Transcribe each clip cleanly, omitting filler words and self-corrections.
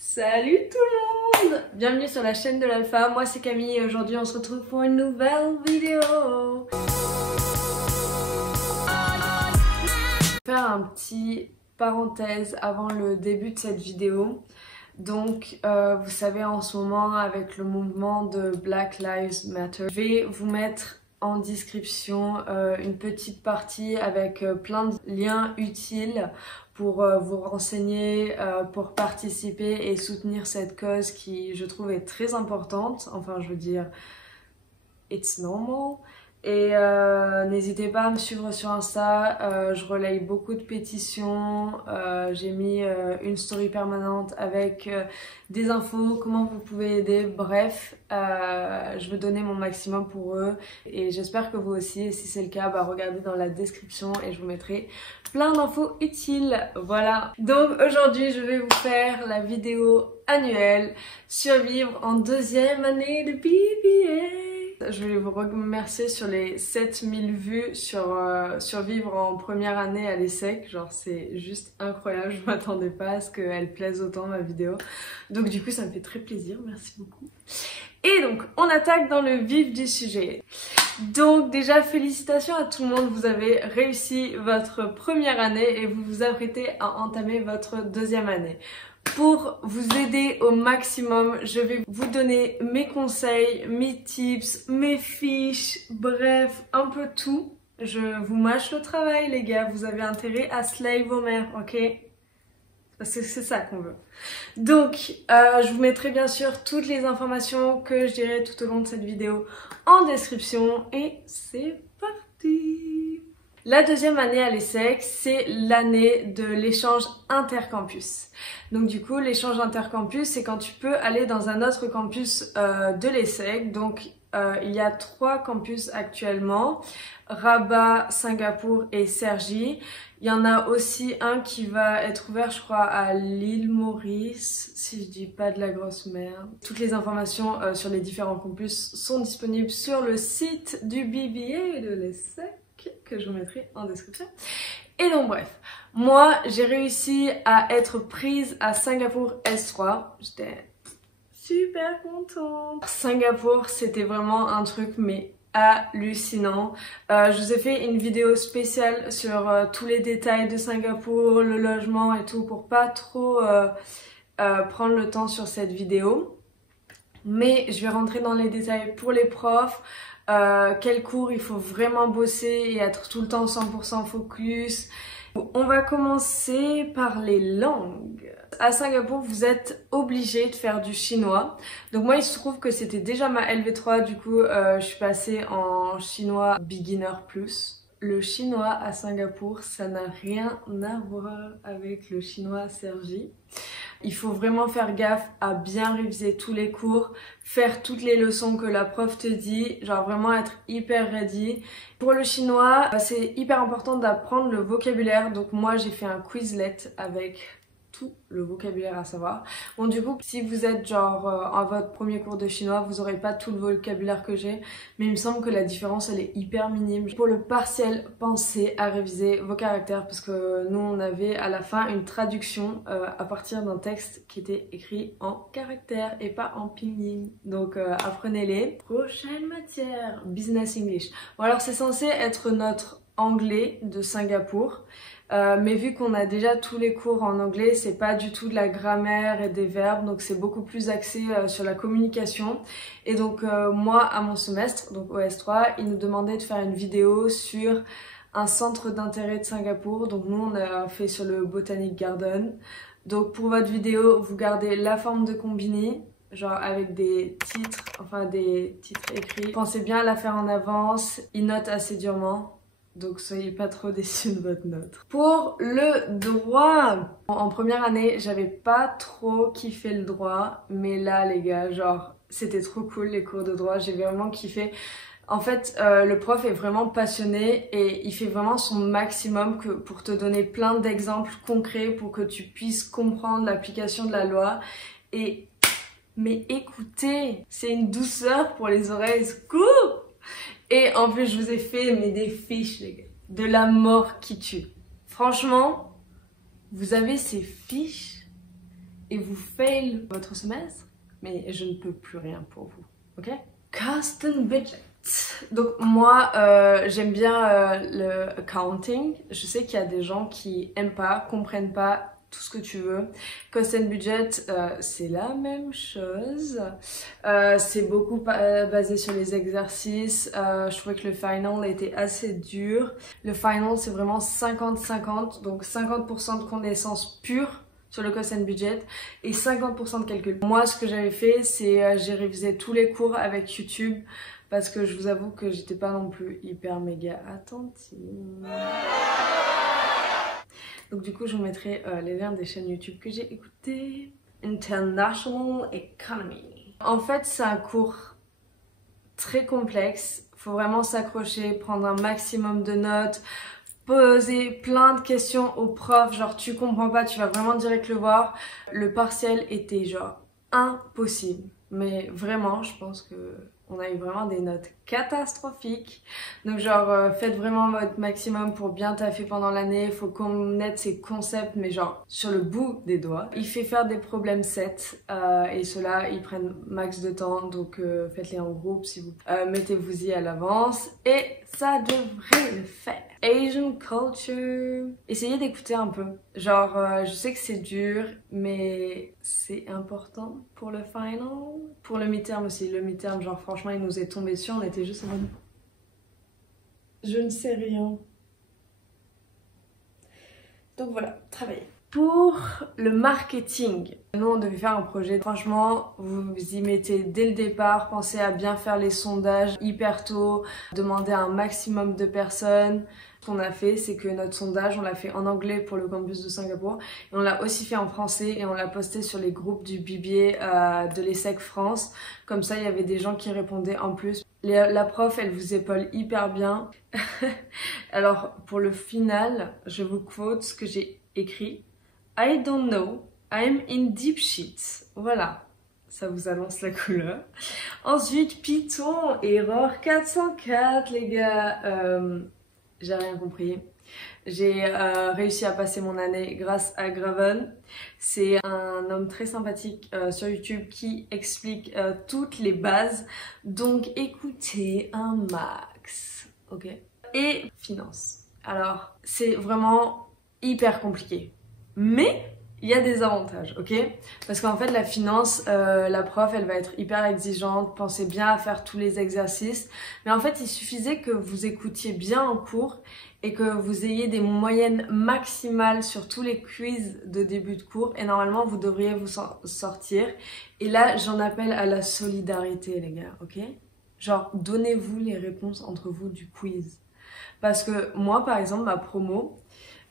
Salut tout le monde! Bienvenue sur la chaîne de l'Alpha, moi c'est Camille et aujourd'hui on se retrouve pour une nouvelle vidéo. Je vais faire un petit parenthèse avant le début de cette vidéo. Donc vous savez en ce moment avec le mouvement de Black Lives Matter, je vais vous mettre en description une petite partie avec plein de liens utiles pour vous renseigner, pour participer et soutenir cette cause qui je trouve est très importante. Enfin je veux dire, it's normal. Et n'hésitez pas à me suivre sur Insta, je relaye beaucoup de pétitions, j'ai mis une story permanente avec des infos, comment vous pouvez aider, bref, je veux donner mon maximum pour eux et j'espère que vous aussi, et si c'est le cas, bah, regardez dans la description et je vous mettrai plein d'infos utiles, voilà. Donc aujourd'hui je vais vous faire la vidéo annuelle Survivre en deuxième année de BBA. Je voulais vous remercier sur les 7000 vues sur Survivre en première année à l'ESSEC. Genre c'est juste incroyable, je m'attendais pas à ce qu'elle plaise autant ma vidéo. Donc du coup ça me fait très plaisir, merci beaucoup. Et donc on attaque dans le vif du sujet. Donc déjà félicitations à tout le monde, vous avez réussi votre première année et vous vous apprêtez à entamer votre deuxième année. Pour vous aider au maximum, je vais vous donner mes conseils, mes tips, mes fiches, bref, un peu tout. Je vous mâche le travail les gars, vous avez intérêt à slay vos mères, ok? Parce que c'est ça qu'on veut. Donc, je vous mettrai bien sûr toutes les informations que je dirai tout au long de cette vidéo en description et c'est parti! La deuxième année à l'ESSEC, c'est l'année de l'échange intercampus. Donc du coup, l'échange intercampus, c'est quand tu peux aller dans un autre campus de l'ESSEC. Donc il y a 3 campus actuellement, Rabat, Singapour et Cergy. Il y en a aussi un qui va être ouvert, je crois, à l'île Maurice, si je dis pas de la grosse merde. Toutes les informations sur les différents campus sont disponibles sur le site du BBA de l'ESSEC, que je vous mettrai en description. Et donc bref, moi j'ai réussi à être prise à Singapour S3, j'étais super contente. Singapour c'était vraiment un truc mais hallucinant. Je vous ai fait une vidéo spéciale sur tous les détails de Singapour, le logement et tout pour pas trop prendre le temps sur cette vidéo. Mais je vais rentrer dans les détails pour les profs. Quel cours il faut vraiment bosser et être tout le temps 100% focus. On va commencer par les langues. À Singapour, vous êtes obligé de faire du chinois. Donc moi, il se trouve que c'était déjà ma LV3, du coup, je suis passée en chinois beginner plus. Le chinois à Singapour, ça n'a rien à voir avec le chinois à Cergy. Il faut vraiment faire gaffe à bien réviser tous les cours, faire toutes les leçons que la prof te dit, genre vraiment être hyper ready. Pour le chinois, c'est hyper important d'apprendre le vocabulaire, donc moi j'ai fait un Quizlet avec tout le vocabulaire à savoir. Bon du coup, si vous êtes genre en votre premier cours de chinois, vous aurez pas tout le vocabulaire que j'ai, mais il me semble que la différence elle est hyper minime. Pour le partiel, pensez à réviser vos caractères parce que nous on avait à la fin une traduction à partir d'un texte qui était écrit en caractères et pas en pinyin. Donc apprenez-les. Prochaine matière, Business English. Bon alors c'est censé être notre anglais de Singapour. Mais vu qu'on a déjà tous les cours en anglais, c'est pas du tout de la grammaire et des verbes, donc c'est beaucoup plus axé sur la communication. Et donc moi, à mon semestre, donc au S3, ils nous demandaient de faire une vidéo sur un centre d'intérêt de Singapour. Donc nous, on a fait sur le Botanic Garden. Donc pour votre vidéo, vous gardez la forme de Combini, genre avec des titres, enfin des titres écrits. Pensez bien à la faire en avance, ils notent assez durement. Donc soyez pas trop déçus de votre note. Pour le droit, en première année, j'avais pas trop kiffé le droit, mais là les gars, genre c'était trop cool les cours de droit, j'ai vraiment kiffé. En fait, le prof est vraiment passionné et il fait vraiment son maximum pour te donner plein d'exemples concrets pour que tu puisses comprendre l'application de la loi. Mais écoutez, c'est une douceur pour les oreilles, coupe. Et en plus, je vous ai fait des fiches, les gars, de la mort qui tue. Franchement, vous avez ces fiches et vous fail votre semestre, mais je ne peux plus rien pour vous, ok? Cost and budget. Donc moi j'aime bien le accounting. Je sais qu'il y a des gens qui aiment pas, comprennent pas tout ce que tu veux. Cost and budget c'est la même chose. C'est beaucoup basé sur les exercices. Je trouvais que le final était assez dur. Le final c'est vraiment 50-50, donc 50% de connaissances pures sur le cost and budget et 50% de calcul. Moi ce que j'avais fait c'est j'ai révisé tous les cours avec YouTube parce que je vous avoue que j'étais pas non plus hyper méga attentive. Donc du coup je vous mettrai les liens des chaînes YouTube que j'ai écoutées. International Economy. En fait c'est un cours très complexe, faut vraiment s'accrocher, prendre un maximum de notes, poser plein de questions au prof, genre tu comprends pas, tu vas vraiment direct le voir. Le partiel était genre impossible, mais vraiment je pense que on a eu vraiment des notes catastrophiques. Donc genre faites vraiment votre maximum pour bien taffer pendant l'année. Faut connaître ces concepts mais genre sur le bout des doigts. Il fait faire des problèmes 7 et ceux-là ils prennent max de temps, donc faites-les en groupe si vous mettez-vous-y à l'avance et ça devrait le faire. Asian culture. Essayez d'écouter un peu. Genre je sais que c'est dur mais c'est important pour le final. Pour le midterm aussi. Le midterm genre franchement il nous est tombé dessus, on était juste en mode je ne sais rien. Donc voilà, travailler. Pour le marketing, nous on devait faire un projet. Franchement, vous vous y mettez dès le départ, pensez à bien faire les sondages hyper tôt, demandez à un maximum de personnes. Ce qu'on a fait, c'est que notre sondage, on l'a fait en anglais pour le campus de Singapour et on l'a aussi fait en français et on l'a posté sur les groupes du BBA de l'ESSEC France. Comme ça, il y avait des gens qui répondaient en plus. La prof, elle vous épaule hyper bien. Alors, pour le final, je vous quote ce que j'ai écrit. I don't know, I'm in deep shit. Voilà, ça vous annonce la couleur. Ensuite, Python, erreur 404, les gars. J'ai rien compris. J'ai réussi à passer mon année grâce à Graven. C'est un homme très sympathique sur YouTube qui explique toutes les bases. Donc écoutez un max, ok? Et finance. Alors, c'est vraiment hyper compliqué. Mais il y a des avantages, ok? Parce qu'en fait, la finance, la prof, elle va être hyper exigeante. Pensez bien à faire tous les exercices. Mais en fait, il suffisait que vous écoutiez bien en cours et que vous ayez des moyennes maximales sur tous les quiz de début de cours. Et normalement, vous devriez vous sortir. Et là, j'en appelle à la solidarité, les gars, ok? Genre, donnez-vous les réponses entre vous du quiz. Parce que moi, par exemple, ma promo...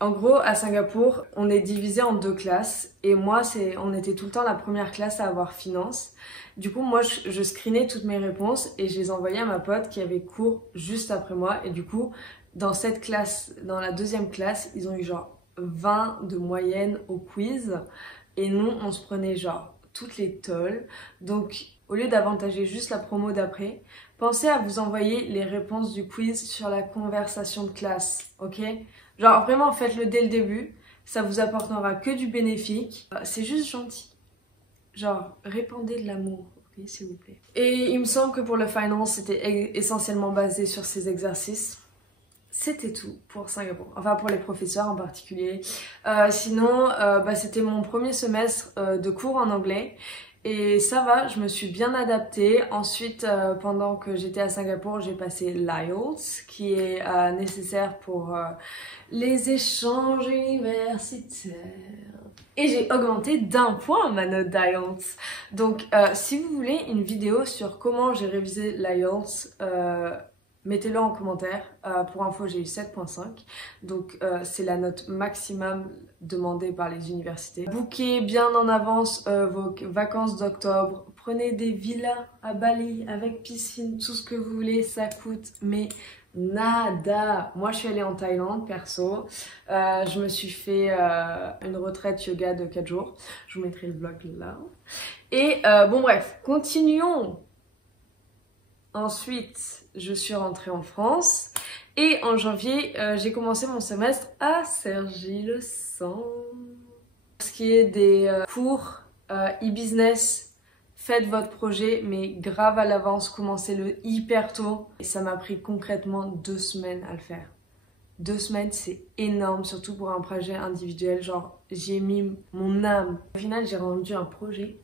En gros, à Singapour, on est divisé en 2 classes et moi, on était tout le temps la première classe à avoir finance. Du coup, moi, je screenais toutes mes réponses et je les envoyais à ma pote qui avait cours juste après moi. Et du coup, dans cette classe, dans la deuxième classe, ils ont eu genre 20 de moyenne au quiz et nous, on se prenait genre toutes les tolls. Donc, au lieu d'avantager juste la promo d'après, pensez à vous envoyer les réponses du quiz sur la conversation de classe, ok? Genre vraiment faites-le dès le début, ça vous apportera que du bénéfique. C'est juste gentil. Genre répandez de l'amour, ok s'il vous plaît. Et il me semble que pour le finance c'était essentiellement basé sur ces exercices. C'était tout pour Singapour, enfin pour les professeurs en particulier. Sinon c'était mon premier semestre de cours en anglais. Et ça va, je me suis bien adaptée. Ensuite, pendant que j'étais à Singapour, j'ai passé l'IELTS, qui est nécessaire pour les échanges universitaires. Et j'ai augmenté d'1 point ma note d'IELTS. Donc, si vous voulez une vidéo sur comment j'ai révisé l'IELTS, mettez-le en commentaire. Pour info, j'ai eu 7.5. Donc, c'est la note maximum demandée par les universités. Bookez bien en avance vos vacances d'octobre. Prenez des villas à Bali avec piscine, tout ce que vous voulez. Ça coûte, mais nada. Moi, je suis allée en Thaïlande, perso. Je me suis fait une retraite yoga de 4 jours. Je vous mettrai le vlog là. Et bon, bref, continuons. Ensuite, je suis rentrée en France et en janvier, j'ai commencé mon semestre à Cergy-le-Sang. Ce qui est des cours e-business, faites votre projet, mais grave à l'avance, commencez-le hyper tôt. Et ça m'a pris concrètement 2 semaines à le faire. 2 semaines, c'est énorme, surtout pour un projet individuel. Genre, j'y ai mis mon âme. Au final, j'ai rendu un projet.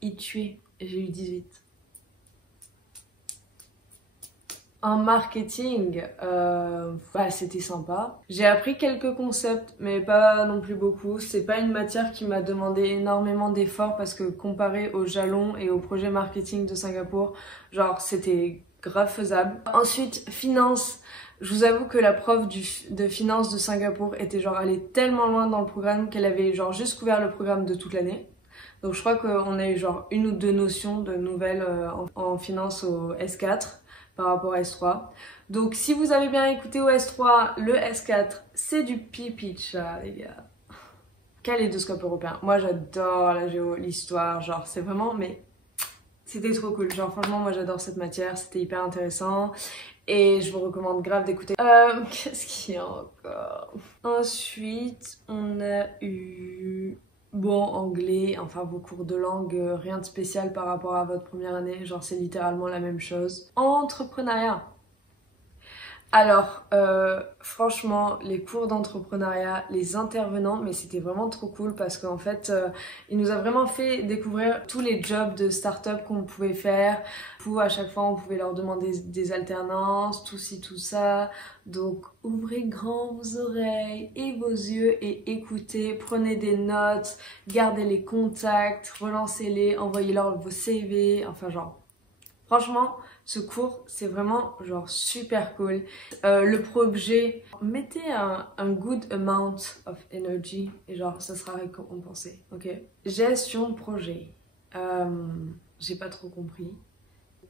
Il tuait. J'ai eu 18. En marketing, c'était sympa. J'ai appris quelques concepts, mais pas non plus beaucoup. C'est pas une matière qui m'a demandé énormément d'efforts parce que comparé au jalon et au projet marketing de Singapour, genre c'était grave faisable. Ensuite, finance. Je vous avoue que la prof de finance de Singapour était genre allée tellement loin dans le programme qu'elle avait genre juste couvert le programme de toute l'année. Donc je crois qu'on a eu genre 1 ou 2 notions de nouvelles en finance au S4 par rapport à S3. Donc si vous avez bien écouté au S3, le S4 c'est du pipi de chat les gars. Kaléidoscope européen. Moi j'adore la géo, l'histoire, genre c'est vraiment mais c'était trop cool. Genre franchement moi j'adore cette matière, c'était hyper intéressant. Et je vous recommande grave d'écouter. Qu'est-ce qu'il y a encore? Ensuite, on a eu... Bon, anglais, enfin vos cours de langue, rien de spécial par rapport à votre première année. Genre c'est littéralement la même chose. Entrepreneuriat. Alors, franchement, les cours d'entrepreneuriat, les intervenants, mais c'était vraiment trop cool parce qu'en fait, il nous a vraiment fait découvrir tous les jobs de start-up qu'on pouvait faire. À chaque fois, on pouvait leur demander des alternances, tout ci, tout ça. Donc, ouvrez grand vos oreilles et vos yeux et écoutez, prenez des notes, gardez les contacts, relancez-les, envoyez-leur vos CV, enfin genre, franchement... Ce cours, c'est vraiment genre super cool. Le projet, mettez un good amount of energy et genre ça sera récompensé, ok? Gestion de projet. J'ai pas trop compris.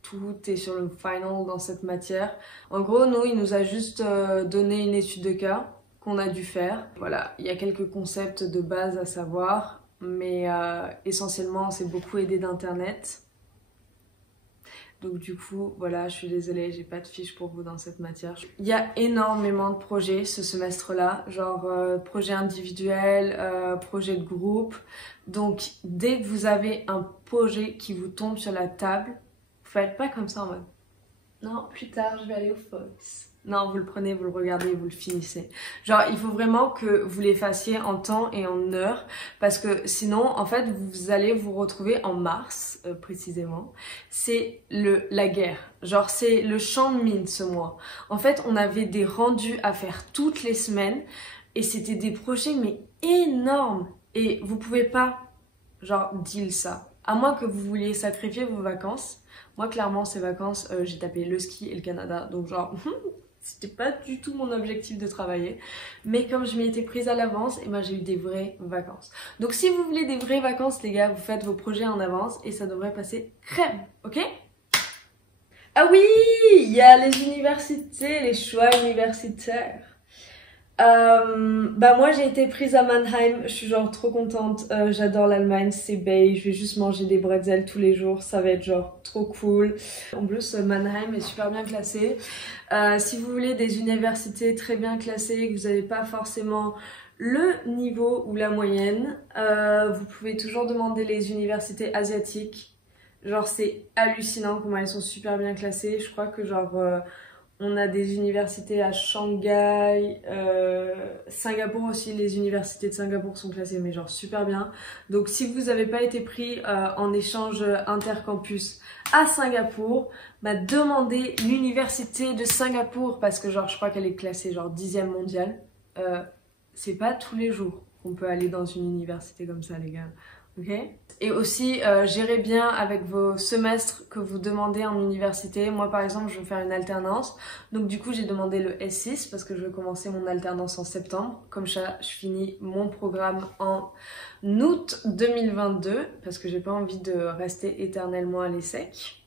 Tout est sur le final dans cette matière. En gros, nous, il nous a juste donné une étude de cas qu'on a dû faire. Voilà, il y a quelques concepts de base à savoir, mais essentiellement, c'est beaucoup aidé d'internet. Donc du coup, voilà, je suis désolée, j'ai pas de fiche pour vous dans cette matière. Il y a énormément de projets ce semestre-là, genre projet individuel, projet de groupe. Donc dès que vous avez un projet qui vous tombe sur la table, vous faites pas comme ça en mode « Non, plus tard, je vais aller au Fox ». Non, vous le prenez, vous le regardez, vous le finissez. Genre, il faut vraiment que vous les fassiez en temps et en heure parce que sinon, en fait, vous allez vous retrouver en mars, précisément. C'est la guerre. Genre, c'est le champ de mine ce mois. En fait, on avait des rendus à faire toutes les semaines et c'était des projets, mais énormes. Et vous pouvez pas, genre, deal ça. À moins que vous vouliez sacrifier vos vacances. Moi, clairement, ces vacances, j'ai tapé le ski et le Canada. Donc, genre... C'était pas du tout mon objectif de travailler, mais comme je m'y étais prise à l'avance, et ben j'ai eu des vraies vacances. Donc si vous voulez des vraies vacances les gars, vous faites vos projets en avance et ça devrait passer crème, ok? Ah oui, il y a les universités, les choix universitaires. Moi j'ai été prise à Mannheim, je suis genre trop contente, j'adore l'Allemagne, c'est beige, je vais juste manger des bretzels tous les jours, ça va être genre trop cool. En plus Mannheim est super bien classé. Si vous voulez des universités très bien classées, que vous n'avez pas forcément le niveau ou la moyenne, vous pouvez toujours demander les universités asiatiques. Genre c'est hallucinant comment elles sont super bien classées, je crois que genre... on a des universités à Shanghai, Singapour aussi, les universités de Singapour sont classées mais genre super bien. Donc si vous n'avez pas été pris en échange intercampus à Singapour, bah demandez l'université de Singapour parce que genre je crois qu'elle est classée genre 10e mondiale. C'est pas tous les jours qu'on peut aller dans une université comme ça les gars. Okay. Et aussi, gérez bien avec vos semestres que vous demandez en université. Moi, par exemple, je veux faire une alternance. Donc, du coup, j'ai demandé le S6 parce que je veux commencer mon alternance en septembre. Comme ça, je finis mon programme en août 2022 parce que j'ai pas envie de rester éternellement à l'ESSEC.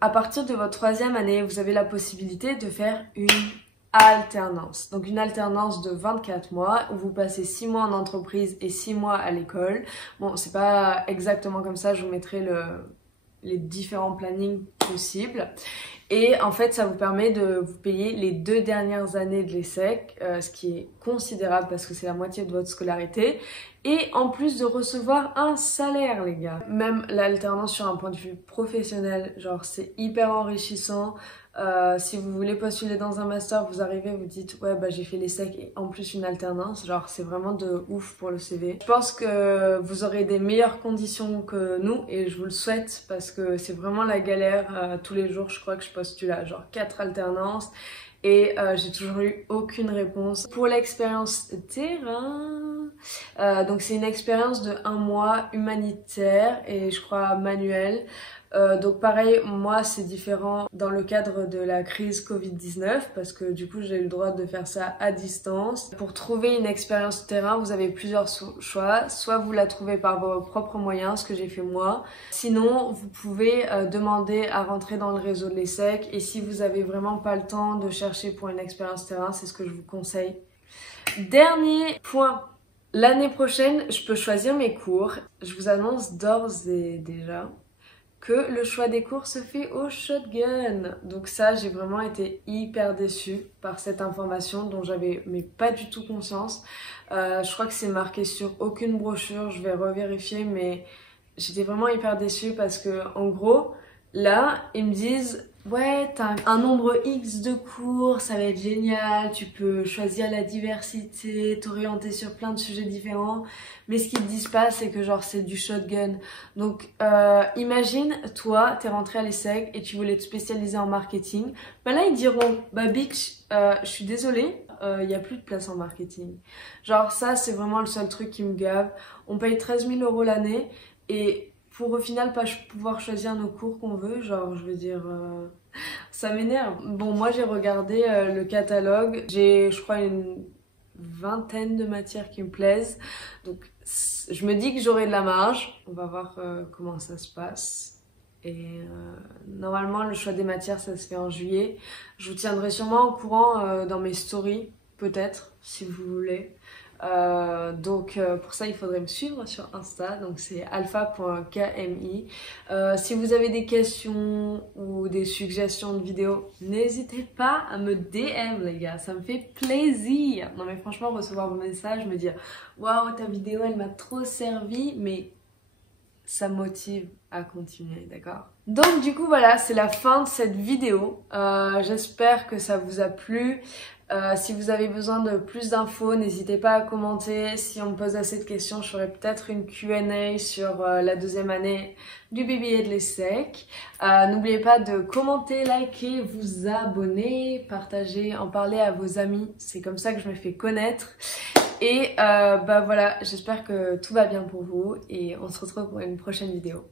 À partir de votre 3e année, vous avez la possibilité de faire une alternance. Donc une alternance de 24 mois où vous passez 6 mois en entreprise et 6 mois à l'école. Bon, c'est pas exactement comme ça, je vous mettrai les différents plannings possibles. Et en fait, ça vous permet de vous payer les 2 dernières années de l'ESSEC, ce qui est considérable parce que c'est la moitié de votre scolarité. Et en plus de recevoir un salaire, les gars. Même l'alternance sur un point de vue professionnel, genre c'est hyper enrichissant. Si vous voulez postuler dans un master, vous arrivez, vous dites ouais bah j'ai fait l'ESSEC et en plus une alternance, genre c'est vraiment de ouf pour le CV. Je pense que vous aurez des meilleures conditions que nous et je vous le souhaite parce que c'est vraiment la galère. Tous les jours je crois que je postule à genre 4 alternances et j'ai toujours eu aucune réponse. Pour l'expérience terrain, donc c'est une expérience de 1 mois humanitaire et je crois manuelle. Donc pareil, moi c'est différent dans le cadre de la crise Covid-19 parce que du coup j'ai eu le droit de faire ça à distance. Pour trouver une expérience terrain, vous avez plusieurs choix. Soit vous la trouvez par vos propres moyens, ce que j'ai fait moi. Sinon, vous pouvez demander à rentrer dans le réseau de l'ESSEC et si vous avez vraiment pas le temps de chercher pour une expérience terrain, c'est ce que je vous conseille. Dernier point. L'année prochaine, je peux choisir mes cours. Je vous annonce d'ores et déjà que le choix des cours se fait au shotgun. Donc ça, j'ai vraiment été hyper déçue par cette information dont j'avais mais pas du tout conscience. Je crois que c'est marqué sur aucune brochure, je vais revérifier, mais j'étais vraiment hyper déçue parce que en gros, là, ils me disent ouais, t'as un nombre X de cours, ça va être génial, tu peux choisir la diversité, t'orienter sur plein de sujets différents. Mais ce qu'ils te disent pas, c'est que genre c'est du shotgun. Donc imagine, toi, t'es rentré à l'ESSEC et tu voulais te spécialiser en marketing. Bah là, ils diront, bah bitch, je suis désolée, y a plus de place en marketing. Genre ça, c'est vraiment le seul truc qui me gave. On paye 13 000 € l'année et pour au final pas pouvoir choisir nos cours qu'on veut, genre je veux dire, ça m'énerve. Bon, moi j'ai regardé le catalogue, j'ai je crois une vingtaine de matières qui me plaisent, donc je me dis que j'aurai de la marge, on va voir comment ça se passe. Et normalement le choix des matières ça se fait en juillet, je vous tiendrai sûrement au courant dans mes stories, peut-être, si vous voulez. Donc pour ça il faudrait me suivre sur Insta, donc c'est alpha.kmi. Si vous avez des questions ou des suggestions de vidéos, n'hésitez pas à me DM les gars, ça me fait plaisir. Non mais franchement recevoir vos messages, me dire waouh ta vidéo elle m'a trop servi, mais ça motive à continuer, d'accord? Donc du coup voilà, c'est la fin de cette vidéo. J'espère que ça vous a plu. Si vous avez besoin de plus d'infos, n'hésitez pas à commenter. Si on me pose assez de questions, je ferai peut-être une Q&A sur la 2e année du BBA de l'ESSEC. N'oubliez pas de commenter, liker, vous abonner, partager, en parler à vos amis. C'est comme ça que je me fais connaître. Et bah voilà, j'espère que tout va bien pour vous et on se retrouve pour une prochaine vidéo.